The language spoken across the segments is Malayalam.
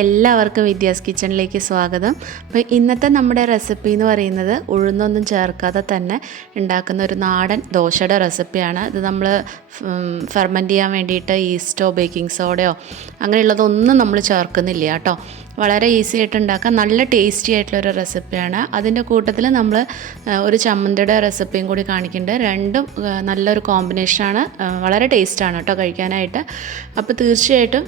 എല്ലാവർക്കും വിദ്യാസ് കിച്ചണിലേക്ക് സ്വാഗതം. അപ്പോൾ ഇന്നത്തെ നമ്മുടെ റെസിപ്പി എന്ന് പറയുന്നത് ഉഴുന്നൊന്നും ചേർക്കാതെ തന്നെ ഉണ്ടാക്കുന്ന ഒരു നാടൻ ദോശയുടെ റെസിപ്പിയാണ്. ഇത് നമ്മൾ ഫെർമെൻറ്റ് ചെയ്യാൻ വേണ്ടിയിട്ട് ഈസ്റ്റോ ബേക്കിംഗ് സോഡയോ അങ്ങനെയുള്ളതൊന്നും നമ്മൾ ചേർക്കുന്നില്ല കേട്ടോ. വളരെ ഈസി ആയിട്ട് ഉണ്ടാക്കാം, നല്ല ടേസ്റ്റി ആയിട്ടുള്ളൊരു റെസിപ്പിയാണ്. അതിൻ്റെ കൂട്ടത്തിൽ നമ്മൾ ഒരു ചമ്മന്തിയുടെ റെസിപ്പിയും കൂടി കാണിക്കുന്നുണ്ട്. രണ്ടും നല്ലൊരു കോമ്പിനേഷനാണ്, വളരെ ടേസ്റ്റാണ് കേട്ടോ കഴിക്കാനായിട്ട്. അപ്പോൾ തീർച്ചയായിട്ടും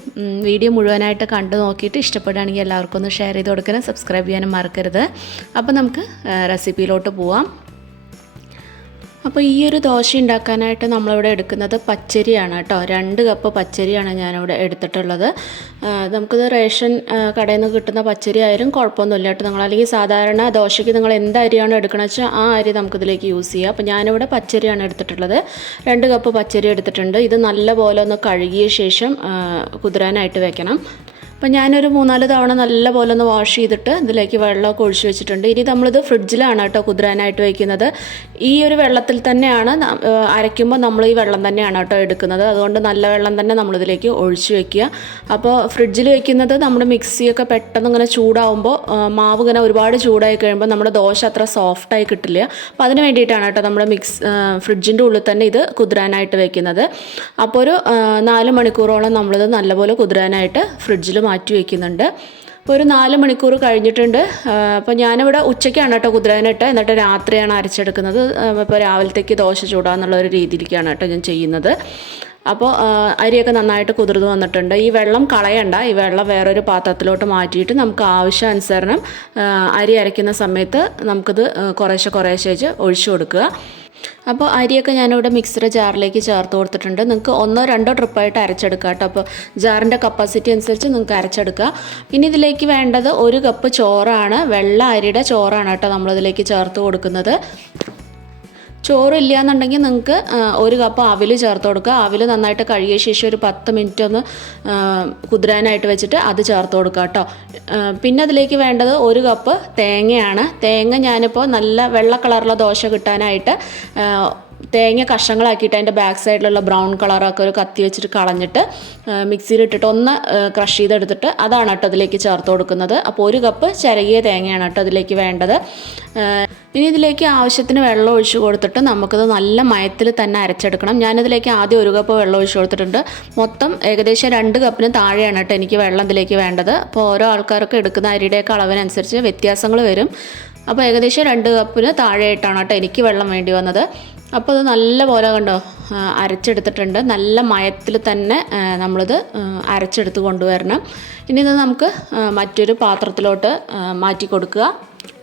വീഡിയോ മുഴുവനായിട്ട് കണ്ടു നോക്കിയിട്ട് ഇഷ്ടപ്പെടുകയാണെങ്കിൽ എല്ലാവർക്കും ഒന്ന് ഷെയർ ചെയ്ത് കൊടുക്കണം, സബ്സ്ക്രൈബ് ചെയ്യാനും മറക്കരുത്. അപ്പോൾ നമുക്ക് റെസിപ്പിയിലോട്ട് പോവാം. അപ്പോൾ ഈ ഒരു ദോശ ഉണ്ടാക്കാനായിട്ട് നമ്മളിവിടെ എടുക്കുന്നത് പച്ചരിയാണ് കേട്ടോ. 2 കപ്പ് പച്ചരിയാണ് ഞാനിവിടെ എടുത്തിട്ടുള്ളത്. നമുക്കിത് റേഷൻ കടയിൽ നിന്ന് കിട്ടുന്ന പച്ചരി ആയാലും കുഴപ്പമൊന്നുമില്ല കേട്ടോ. നിങ്ങൾ അല്ലെങ്കിൽ സാധാരണ ദോശയ്ക്ക് നിങ്ങൾ എന്ത് അരിയാണ് എടുക്കണമെന്ന് വെച്ചാൽ ആ അരി നമുക്കിതിലേക്ക് യൂസ് ചെയ്യാം. അപ്പോൾ ഞാനിവിടെ പച്ചരിയാണ് എടുത്തിട്ടുള്ളത്. 2 കപ്പ് പച്ചരി എടുത്തിട്ടുണ്ട്. ഇത് നല്ലപോലെ ഒന്ന് കഴുകിയ ശേഷം കുതിരാനായിട്ട് വെക്കണം. അപ്പോൾ ഞാനൊരു 3-4 തവണ നല്ലപോലെ ഒന്ന് വാഷ് ചെയ്തിട്ട് ഇതിലേക്ക് വെള്ളമൊക്കെ ഒഴിച്ച് വെച്ചിട്ടുണ്ട്. ഇനി നമ്മളിത് ഫ്രിഡ്ജിലാണ് കേട്ടോ കുതിരാനായിട്ട് വയ്ക്കുന്നത്. ഈ ഒരു വെള്ളത്തിൽ തന്നെയാണ് അരയ്ക്കുമ്പോൾ നമ്മൾ ഈ വെള്ളം തന്നെയാണ് കേട്ടോ എടുക്കുന്നത്. അതുകൊണ്ട് നല്ല വെള്ളം തന്നെ നമ്മളിതിലേക്ക് ഒഴിച്ച് വെക്കുക. അപ്പോൾ ഫ്രിഡ്ജിൽ വെക്കുന്നത് നമ്മുടെ മിക്സിയൊക്കെ പെട്ടെന്ന് ഇങ്ങനെ ചൂടാവുമ്പോൾ മാവ് ഇങ്ങനെ ഒരുപാട് ചൂടായി കഴിയുമ്പോൾ നമ്മുടെ ദോശ അത്ര സോഫ്റ്റായി കിട്ടില്ല. അപ്പോൾ അതിന് വേണ്ടിയിട്ടാണ് കേട്ടോ നമ്മുടെ ഫ്രിഡ്ജിൻ്റെ ഉള്ളിൽ തന്നെ ഇത് കുതിരാനായിട്ട് വെക്കുന്നത്. അപ്പോൾ ഒരു 4 മണിക്കൂറോളം നമ്മളിത് നല്ലപോലെ കുതിരാനായിട്ട് ഫ്രിഡ്ജിൽ മാറ്റി വയ്ക്കുന്നുണ്ട്. അപ്പോൾ ഒരു 4 മണിക്കൂർ കഴിഞ്ഞിട്ടുണ്ട്. അപ്പോൾ ഞാനിവിടെ ഉച്ചയ്ക്കാണ് കേട്ടോ കുതിരാനിട്ട്, എന്നിട്ട് രാത്രിയാണ് അരച്ചെടുക്കുന്നത്. ഇപ്പോൾ രാവിലത്തേക്ക് ദോശ ചൂടാന്നുള്ള ഒരു രീതിയിലേക്കാണ് കേട്ടോ ഞാൻ ചെയ്യുന്നത്. അപ്പോൾ അരിയൊക്കെ നന്നായിട്ട് കുതിർന്ന് വന്നിട്ടുണ്ട്. ഈ വെള്ളം കളയണ്ട, ഈ വെള്ളം വേറൊരു പാത്രത്തിലോട്ട് മാറ്റിയിട്ട് നമുക്ക് ആവശ്യാനുസരണം അരി അരയ്ക്കുന്ന സമയത്ത് നമുക്കിത് കുറേശ്ശെ ഒഴിച്ചു കൊടുക്കുക. അപ്പോൾ അരിയൊക്കെ ഞാനിവിടെ മിക്സിയുടെ ജാറിലേക്ക് ചേർത്ത് കൊടുത്തിട്ടുണ്ട്. നിങ്ങൾക്ക് 1-2 ട്രിപ്പായിട്ട് അരച്ചെടുക്കുക കേട്ടോ. അപ്പോൾ ജാറിൻ്റെ കപ്പാസിറ്റി അനുസരിച്ച് നിങ്ങൾക്ക് അരച്ചെടുക്കുക. ഇനി ഇതിലേക്ക് വേണ്ടത് 1 കപ്പ് ചോറാണ്, വെള്ള അരിയുടെ ചോറാണ് കേട്ടോ നമ്മളിതിലേക്ക് ചേർത്ത് കൊടുക്കുന്നത്. ചോറില്ല എന്നുണ്ടെങ്കിൽ നിങ്ങൾക്ക് 1 കപ്പ് അവിൽ ചേർത്ത് കൊടുക്കുക. അവിൽ നന്നായിട്ട് കഴുകിയ ശേഷം ഒരു 10 മിനിറ്റ് ഒന്ന് കുതിരാനായിട്ട് വെച്ചിട്ട് അത് ചേർത്ത് കൊടുക്കുക കേട്ടോ. പിന്നെ അതിലേക്ക് വേണ്ടത് 1 കപ്പ് തേങ്ങയാണ്. തേങ്ങ ഞാനിപ്പോൾ നല്ല വെള്ള കളറുള്ള ദോശ കിട്ടാനായിട്ട് തേങ്ങ കഷ്ണങ്ങളാക്കിയിട്ട് അതിൻ്റെ ബാക്ക് സൈഡിലുള്ള ബ്രൗൺ കളറൊക്കെ ഒരു കത്തി വെച്ചിട്ട് കളഞ്ഞിട്ട് മിക്സിയിലിട്ടിട്ട് ഒന്ന് ക്രഷ് ചെയ്തെടുത്തിട്ട് അതാണ് കേട്ടോ അതിലേക്ക് ചേർത്ത് കൊടുക്കുന്നത്. അപ്പോൾ 1 കപ്പ് ചിരകിയ തേങ്ങയാണ് കേട്ടോ അതിലേക്ക് വേണ്ടത്. ഇനി ഇതിലേക്ക് ആവശ്യത്തിന് വെള്ളം ഒഴിച്ച് കൊടുത്തിട്ട് നമുക്കത് നല്ല മയത്തിൽ തന്നെ അരച്ചെടുക്കണം. ഞാനിതിലേക്ക് ആദ്യം 1 കപ്പ് വെള്ളം ഒഴിച്ച് കൊടുത്തിട്ടുണ്ട്. മൊത്തം ഏകദേശം 2 കപ്പിന് താഴെയാണ് കേട്ടോ എനിക്ക് വെള്ളം ഇതിലേക്ക് വേണ്ടത്. അപ്പോൾ ഓരോ ആൾക്കാരൊക്കെ എടുക്കുന്ന അരിയുടെയൊക്കെ അളവിനനുസരിച്ച് വ്യത്യാസങ്ങൾ വരും. അപ്പോൾ ഏകദേശം 2 കപ്പിന് താഴെയായിട്ടാണ് കേട്ടോ എനിക്ക് വെള്ളം വേണ്ടി വന്നത്. അപ്പോൾ അത് നല്ല പോലെ കണ്ടോ അരച്ചെടുത്തിട്ടുണ്ട്. നല്ല മയത്തിൽ തന്നെ നമ്മളിത് അരച്ചെടുത്ത് കൊണ്ടുവരണം. ഇനി ഇത് നമുക്ക് മറ്റൊരു പാത്രത്തിലോട്ട് മാറ്റി കൊടുക്കുക.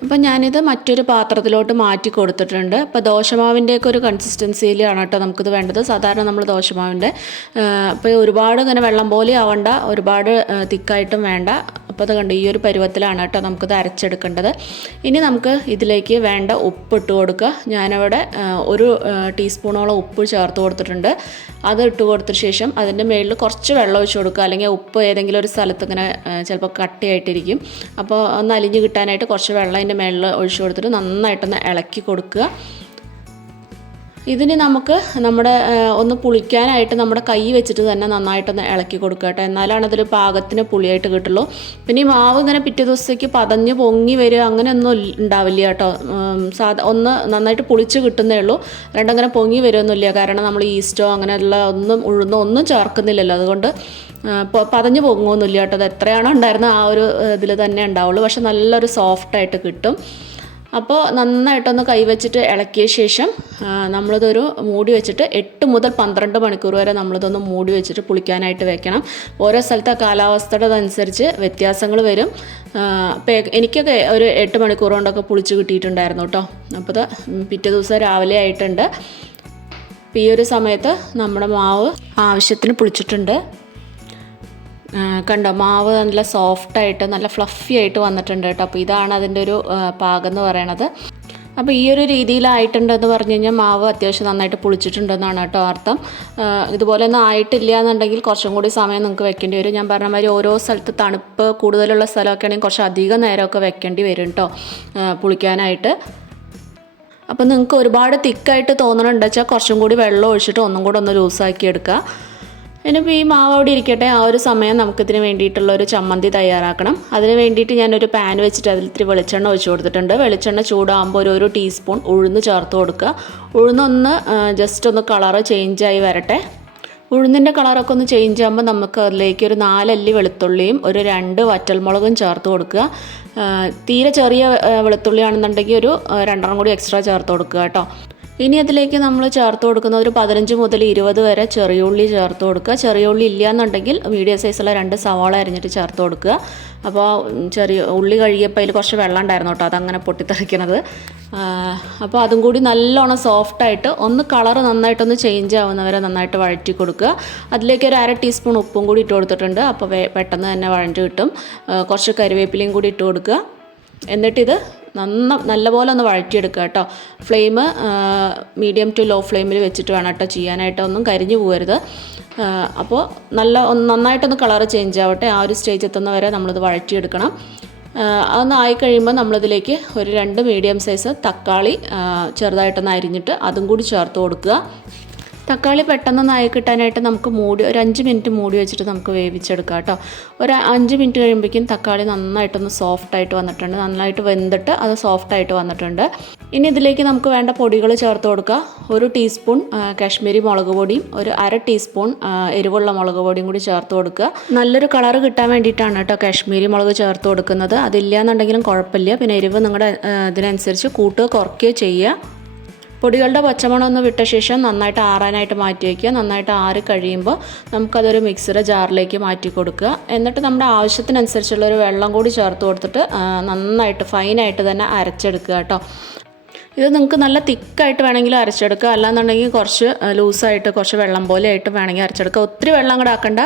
അപ്പോൾ ഞാനിത് മറ്റൊരു പാത്രത്തിലോട്ട് മാറ്റി കൊടുത്തിട്ടുണ്ട്. അപ്പോൾ ദോശമാവിൻ്റെയൊക്കെ ഒരു കൺസിസ്റ്റൻസിയിലാണ് കേട്ടോ നമുക്കിത് വേണ്ടത്. സാധാരണ നമ്മൾ ദോശമാവിൻ്റെ അപ്പോൾ ഒരുപാട് ഇങ്ങനെ വെള്ളം പോലെ ആവണ്ട, ഒരുപാട് തിക്കായിട്ടും വേണ്ട. അപ്പോൾ അത് കണ്ട് ഈ ഒരു പരുവത്തിലാണ് കേട്ടോ നമുക്കിത് അരച്ചെടുക്കേണ്ടത്. ഇനി നമുക്ക് ഇതിലേക്ക് വേണ്ട ഉപ്പ് ഇട്ട് കൊടുക്കുക. ഞാനവിടെ 1 ടീസ്പൂണോളം ഉപ്പ് ചേർത്ത് കൊടുത്തിട്ടുണ്ട്. അത് ഇട്ട് കൊടുത്ത ശേഷം അതിൻ്റെ മുകളിൽ കുറച്ച് വെള്ളം ഒഴിച്ച് കൊടുക്കുക. അല്ലെങ്കിൽ ഉപ്പ് ഏതെങ്കിലും ഒരു സ്ഥലത്ത് ഇങ്ങനെ ചിലപ്പോൾ കട്ടിയായിട്ടിരിക്കും. അപ്പോൾ ഒന്ന് അലിഞ്ഞ് കിട്ടാനായിട്ട് കുറച്ച് വെള്ളം അതിൻ്റെ മുകളിൽ ഒഴിച്ച് കൊടുത്തിട്ട് നന്നായിട്ടൊന്ന് ഇളക്കി കൊടുക്കുക. ഇതിന് നമുക്ക് നമ്മുടെ ഒന്ന് പുളിക്കാനായിട്ട് നമ്മുടെ കൈ വെച്ചിട്ട് തന്നെ നന്നായിട്ടൊന്ന് ഇളക്കി കൊടുക്കുക കേട്ടോ. എന്നാലാണ് അതിൽ പാകത്തിന് പുളിയായിട്ട് കിട്ടുള്ളൂ. പിന്നെ ഈ മാവ് ഇങ്ങനെ പിറ്റേ ദിവസത്തേക്ക് പതഞ്ഞ് പൊങ്ങി വരിക അങ്ങനെയൊന്നും ഉണ്ടാവില്ല കേട്ടോ. ഒന്ന് നന്നായിട്ട് പുളിച്ച് കിട്ടുന്നേ ഉള്ളൂ. രണ്ടങ്ങനെ പൊങ്ങി വരുമൊന്നുമില്ല. കാരണം നമ്മൾ ഈസ്റ്റോ അങ്ങനെയുള്ള ഒന്നും ചേർക്കുന്നില്ലല്ലോ. അതുകൊണ്ട് പതഞ്ഞ് പൊങ്ങുമൊന്നുമില്ല കേട്ടോ. അത് എത്രയാണോ ഉണ്ടായിരുന്നത് ആ ഒരു ഇതിൽ തന്നെ ഉണ്ടാവുള്ളൂ. പക്ഷെ നല്ലൊരു സോഫ്റ്റായിട്ട് കിട്ടും. അപ്പോൾ നന്നായിട്ടൊന്ന് കൈവച്ചിട്ട് ഇളക്കിയ ശേഷം നമ്മളിതൊരു മൂടി വെച്ചിട്ട് 8 മുതൽ 12 മണിക്കൂർ വരെ നമ്മളിതൊന്ന് മൂടി വെച്ചിട്ട് പുളിക്കാനായിട്ട് വെക്കണം. ഓരോ സ്ഥലത്തെ കാലാവസ്ഥയുടെ അനുസരിച്ച് വ്യത്യാസങ്ങൾ വരും. അപ്പോൾ എനിക്കൊക്കെ ഒരു 8 മണിക്കൂർ കൊണ്ടൊക്കെ പുളിച്ച് കിട്ടിയിട്ടുണ്ടായിരുന്നു കേട്ടോ. അപ്പോൾ ഇത് പിറ്റേ ദിവസം രാവിലെ ആയിട്ടുണ്ട്. അപ്പോൾ ഈ ഒരു സമയത്ത് നമ്മുടെ മാവ് ആവശ്യത്തിന് പുളിച്ചിട്ടുണ്ട്. കണ്ടോ മാവ് നല്ല സോഫ്റ്റായിട്ട് നല്ല ഫ്ലഫി ആയിട്ട് വന്നിട്ടുണ്ട് കേട്ടോ. അപ്പോൾ ഇതാണ് അതിൻ്റെ ഒരു പാകം എന്ന് പറയണത്. അപ്പോൾ ഈ ഒരു രീതിയിലായിട്ടുണ്ടെന്ന് പറഞ്ഞു കഴിഞ്ഞാൽ മാവ് അത്യാവശ്യം നന്നായിട്ട് പുളിച്ചിട്ടുണ്ടെന്നാണ് കേട്ടോ അർത്ഥം. ഇതുപോലെ ഒന്നും ആയിട്ടില്ല എന്നുണ്ടെങ്കിൽ കുറച്ചും കൂടി സമയം നിങ്ങൾക്ക് വെക്കേണ്ടി വരും. ഞാൻ പറഞ്ഞ മാതിരി ഓരോ സ്ഥലത്ത് തണുപ്പ് കൂടുതലുള്ള സ്ഥലമൊക്കെ ആണെങ്കിൽ കുറച്ച് അധികം നേരമൊക്കെ വെക്കേണ്ടി വരും കേട്ടോ പുളിക്കാനായിട്ട്. അപ്പോൾ നിങ്ങൾക്ക് ഒരുപാട് തിക്കായിട്ട് തോന്നണുണ്ടെന്ന് വെച്ചാൽ കുറച്ചും കൂടി വെള്ളം ഒഴിച്ചിട്ട് ഒന്നും കൂടെ ഒന്ന് ലൂസാക്കി എടുക്കുക. ഇനിയിപ്പോൾ ഈ മാവ് അവിടെ ഇരിക്കട്ടെ. ആ ഒരു സമയം നമുക്കിതിന് വേണ്ടിയിട്ടുള്ള ഒരു ചമ്മന്തി തയ്യാറാക്കണം. അതിന് വേണ്ടിയിട്ട് ഞാനൊരു പാൻ വെച്ചിട്ട് അതിൽ ഇത്തിരി വെളിച്ചെണ്ണ ഒഴിച്ച് കൊടുത്തിട്ടുണ്ട്. വെളിച്ചെണ്ണ ചൂടാകുമ്പോൾ ഒരു ടീസ്പൂൺ ഉഴുന്ന് ചേർത്ത് കൊടുക്കുക. ഉഴുന്നൊന്ന് ജസ്റ്റ് ഒന്ന് കളറ് ചേഞ്ചായി വരട്ടെ. ഉഴുന്നിൻ്റെ കളറൊക്കെ ഒന്ന് ചേഞ്ച് ആകുമ്പോൾ നമുക്ക് അതിലേക്ക് ഒരു 4 അല്ലി വെളുത്തുള്ളിയും ഒരു 2 വറ്റൽമുളകും ചേർത്ത് കൊടുക്കുക. തീരെ ചെറിയ വെളുത്തുള്ളിയാണെന്നുണ്ടെങ്കിൽ ഒരു 2 കൂടി എക്സ്ട്രാ ചേർത്ത് കൊടുക്കുക കേട്ടോ. ഇനി അതിലേക്ക് നമ്മൾ ചേർത്ത് കൊടുക്കുന്നത് ഒരു 15 മുതൽ 20 വരെ ചെറിയ ഉള്ളി ചേർത്ത് കൊടുക്കുക. ചെറിയ ഉള്ളി ഇല്ല എന്നുണ്ടെങ്കിൽ മീഡിയം സൈസുള്ള 2 സവാള അരിഞ്ഞിട്ട് ചേർത്ത് കൊടുക്കുക. അപ്പോൾ ചെറിയ ഉള്ളി കഴുകിയപ്പോൾ അതിൽ കുറച്ച് വെള്ളം ഉണ്ടായിരുന്നു കേട്ടോ, അതങ്ങനെ പൊട്ടിത്തെറിക്കുന്നത്. അപ്പോൾ അതും കൂടി നല്ലോണം സോഫ്റ്റായിട്ട് ഒന്ന് കളറ് നന്നായിട്ടൊന്ന് ചേഞ്ച് ആവുന്നവരെ നന്നായിട്ട് വഴറ്റി കൊടുക്കുക. അതിലേക്ക് ഒരു 1/2 ടീസ്പൂൺ ഉപ്പും കൂടി ഇട്ട് കൊടുത്തിട്ടുണ്ട്. അപ്പോൾ പെട്ടെന്ന് തന്നെ വഴറ്റി കിട്ടും. കുറച്ച് കരിവേപ്പിലയും കൂടി ഇട്ട് കൊടുക്കുക. എന്നിട്ടിത് നല്ലപോലെ ഒന്ന് വഴറ്റിയെടുക്കുക കേട്ടോ. ഫ്ലെയിം മീഡിയം ടു ലോ ഫ്ലെയിമിൽ വെച്ചിട്ട് വേണം കേട്ടോ ചെയ്യാനായിട്ട്. ഒന്നും കരിഞ്ഞു പോകരുത്. അപ്പോൾ നന്നായിട്ടൊന്ന് കളറ് ചേഞ്ച് ആവട്ടെ. ആ ഒരു സ്റ്റേജ് എത്തുന്ന വരെ നമ്മളിത് വഴറ്റിയെടുക്കണം. അതൊന്ന് ആയിക്കഴിയുമ്പോൾ നമ്മളിതിലേക്ക് ഒരു 2 മീഡിയം സൈസ് തക്കാളി ചെറുതായിട്ടൊന്ന് അരിഞ്ഞിട്ട് അതും കൂടി ചേർത്ത് കൊടുക്കുക. തക്കാളി പെട്ടെന്നൊന്ന് ആയി കിട്ടാനായിട്ട് നമുക്ക് ഒരു 5 മിനിറ്റ് മൂടി വെച്ചിട്ട് നമുക്ക് വേവിച്ചെടുക്കാം കേട്ടോ. ഒരു 5 മിനിറ്റ് കഴിയുമ്പോഴേക്കും തക്കാളി നന്നായിട്ടൊന്ന് സോഫ്റ്റായിട്ട് വന്നിട്ടുണ്ട്. നന്നായിട്ട് വെന്തിട്ട് അത് സോഫ്റ്റായിട്ട് വന്നിട്ടുണ്ട്. ഇനി ഇതിലേക്ക് നമുക്ക് വേണ്ട പൊടികൾ ചേർത്ത് കൊടുക്കുക. ഒരു ടീസ്പൂൺ കാശ്മീരി മുളക് പൊടിയും ഒരു 1/2 ടീസ്പൂൺ എരിവുള്ള മുളക് പൊടിയും കൂടി ചേർത്ത് കൊടുക്കുക. നല്ലൊരു കളറ് കിട്ടാൻ വേണ്ടിയിട്ടാണ് കേട്ടോ കാശ്മീരി മുളക് ചേർത്ത് കൊടുക്കുന്നത്. അതില്ല എന്നുണ്ടെങ്കിലും കുഴപ്പമില്ല. പിന്നെ എരിവ് നിങ്ങളുടെ ഇതിനനുസരിച്ച് കൂട്ടുകയോ കുറയ്ക്കുകയോ ചെയ്യുക. പൊടികളുടെ പച്ചമണം ഒന്ന് വിട്ട ശേഷം നന്നായിട്ട് ആറാനായിട്ട് മാറ്റി വയ്ക്കുക. നന്നായിട്ട് ആറി കഴിയുമ്പോൾ നമുക്കതൊരു മിക്സിയുടെ ജാറിലേക്ക് മാറ്റി കൊടുക്കുക. എന്നിട്ട് നമ്മുടെ ആവശ്യത്തിനനുസരിച്ചുള്ളൊരു വെള്ളം കൂടി ചേർത്ത് കൊടുത്തിട്ട് നന്നായിട്ട് ഫൈനായിട്ട് തന്നെ അരച്ചെടുക്കുക കേട്ടോ. ഇത് നിങ്ങൾക്ക് നല്ല തിക്കായിട്ട് വേണമെങ്കിൽ അരച്ചെടുക്കുക. അല്ലാന്നുണ്ടെങ്കിൽ കുറച്ച് ലൂസായിട്ട് കുറച്ച് വെള്ളം പോലെ ആയിട്ട് വേണമെങ്കിൽ അരച്ചെടുക്കുക. ഒത്തിരി വെള്ളം കൂടെ ആക്കണ്ട.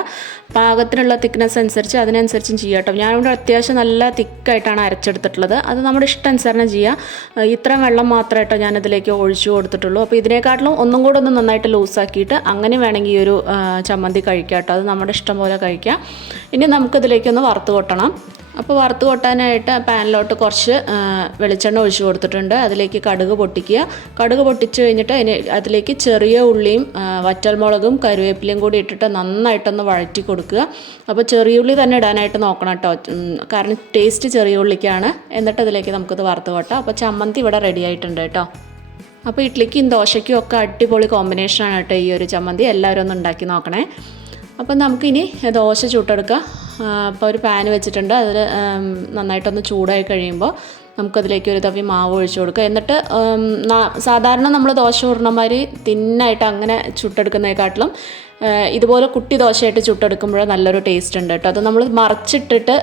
പാകത്തിനുള്ള തിക്നെസ് അനുസരിച്ച് അതിനനുസരിച്ചും ചെയ്യാം കേട്ടോ. ഞാനിവിടെ അത്യാവശ്യം നല്ല തിക്കായിട്ടാണ് അരച്ചെടുത്തിട്ടുള്ളത്. അത് നമ്മുടെ ഇഷ്ടാനുസരണം ചെയ്യുക. ഇത്രയും വെള്ളം മാത്രമേ കേട്ടോ ഞാനിതിലേക്ക് ഒഴിച്ചു കൊടുത്തിട്ടുള്ളൂ. അപ്പോൾ ഇതിനേക്കാട്ടിലും ഒന്നും കൂടെ ഒന്ന് നന്നായിട്ട് ലൂസാക്കിയിട്ട് അങ്ങനെ വേണമെങ്കിൽ ഈ ഒരു ചമ്മന്തി കഴിക്കാം കേട്ടോ. അത് നമ്മുടെ ഇഷ്ടം പോലെ കഴിക്കാം. ഇനി നമുക്കിതിലേക്കൊന്ന് വറുത്ത് കൊട്ടണം. അപ്പോൾ വറുത്ത് കൊട്ടാനായിട്ട് പാനിലോട്ട് കുറച്ച് വെളിച്ചെണ്ണ ഒഴിച്ച് കൊടുത്തിട്ടുണ്ട്. അതിലേക്ക് കടുക് പൊട്ടിക്കുക. കടുക് പൊട്ടിച്ച് കഴിഞ്ഞിട്ട് അതിലേക്ക് ചെറിയ ഉള്ളിയും വറ്റൽമുളകും കറിവേപ്പിലയും കൂടി ഇട്ടിട്ട് നന്നായിട്ടൊന്ന് വഴറ്റി കൊടുക്കുക. അപ്പോൾ ചെറിയ ഉള്ളി തന്നെ ഇടാനായിട്ട് നോക്കണം കേട്ടോ, കാരണം ടേസ്റ്റ് ചെറിയ ഉള്ളിക്കാണ്. എന്നിട്ട് അതിലേക്ക് നമുക്കത് വറുത്ത് കൊട്ടാം. അപ്പോൾ ചമ്മന്തി ഇവിടെ റെഡി ആയിട്ടുണ്ട് കേട്ടോ. അപ്പോൾ ഇഡ്ഡലിക്കും ദോശയ്ക്കും ഒക്കെ അടിപൊളി കോമ്പിനേഷനാണ് കേട്ടോ ഈ ഒരു ചമ്മന്തി. എല്ലാവരും ഒന്ന് ഉണ്ടാക്കി നോക്കണേ. അപ്പം നമുക്കിനി ദോശ ചുട്ടെടുക്കാം. അപ്പോൾ ഒരു പാൻ വെച്ചിട്ടുണ്ട്. അതിൽ നന്നായിട്ടൊന്ന് ചൂടായി കഴിയുമ്പോൾ നമുക്കതിലേക്ക് ഒരു തവി മാവ് ഒഴിച്ചു കൊടുക്കുക. എന്നിട്ട് സാധാരണ നമ്മൾ ദോശ ചുടണമാതിരി തിന്നായിട്ട് അങ്ങനെ ചുട്ടെടുക്കുന്നതിനെക്കാട്ടിലും ഇതുപോലെ കുട്ടി ദോശയായിട്ട് ചുട്ടെടുക്കുമ്പോൾ നല്ലൊരു ടേസ്റ്റ് ഉണ്ട് കേട്ടോ. അത് നമ്മൾ മറിച്ചിട്ടിട്ട്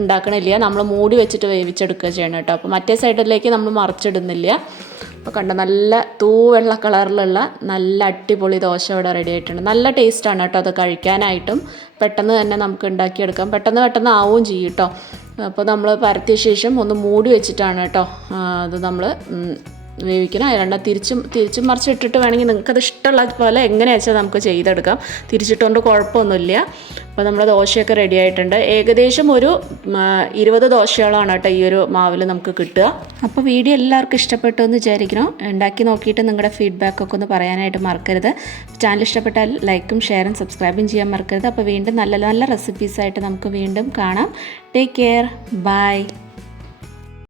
ഉണ്ടാക്കണില്ല, നമ്മൾ മൂടി വെച്ചിട്ട് വേവിച്ചെടുക്കുക ചെയ്യണം കേട്ടോ. അപ്പോൾ മറ്റേ സൈഡിലേക്ക് നമ്മൾ മറിച്ചിടുന്നില്ല. അപ്പോൾ കണ്ട നല്ല തൂവെള്ള കളറിലുള്ള നല്ല അടിപൊളി ദോശ ഇവിടെ റെഡി ആയിട്ടുണ്ട്. നല്ല ടേസ്റ്റാണ് കേട്ടോ അത് കഴിക്കാനായിട്ടും. പെട്ടെന്ന് തന്നെ നമുക്ക് ഉണ്ടാക്കിയെടുക്കാം. പെട്ടെന്ന് ആവുകയും ചെയ്യും കേട്ടോ. അപ്പോൾ നമ്മൾ പരത്തിയ ശേഷം ഒന്ന് മൂടി വെച്ചിട്ടാണ് കേട്ടോ അത് നമ്മൾ വേവിക്കണം. രണ്ടാം തിരിച്ചും മറിച്ചിട്ടിട്ട് വേണമെങ്കിൽ നിങ്ങൾക്കത് ഇഷ്ടമുള്ള പോലെ എങ്ങനെ വെച്ചാൽ നമുക്ക് ചെയ്തെടുക്കാം. തിരിച്ചിട്ടുകൊണ്ട് കുഴപ്പമൊന്നുമില്ല. അപ്പോൾ നമ്മുടെ ദോശയൊക്കെ റെഡി ആയിട്ടുണ്ട്. ഏകദേശം ഒരു 20 ദോശയോളമാണ് കേട്ടോ ഈ ഒരു മാവിൽ നമുക്ക് കിട്ടുക. അപ്പോൾ വീഡിയോ എല്ലാവർക്കും ഇഷ്ടപ്പെട്ടു എന്ന് വിചാരിക്കണം. ഉണ്ടാക്കി നോക്കിയിട്ട് നിങ്ങളുടെ ഫീഡ്ബാക്കൊക്കെ ഒന്ന് പറയാനായിട്ട് മറക്കരുത്. ചാനൽ ഇഷ്ടപ്പെട്ടാൽ ലൈക്കും ഷെയറും സബ്സ്ക്രൈബും ചെയ്യാൻ മറക്കരുത്. അപ്പോൾ വീണ്ടും നല്ല നല്ല റെസിപ്പീസായിട്ട് നമുക്ക് വീണ്ടും കാണാം. Take care. ബൈ.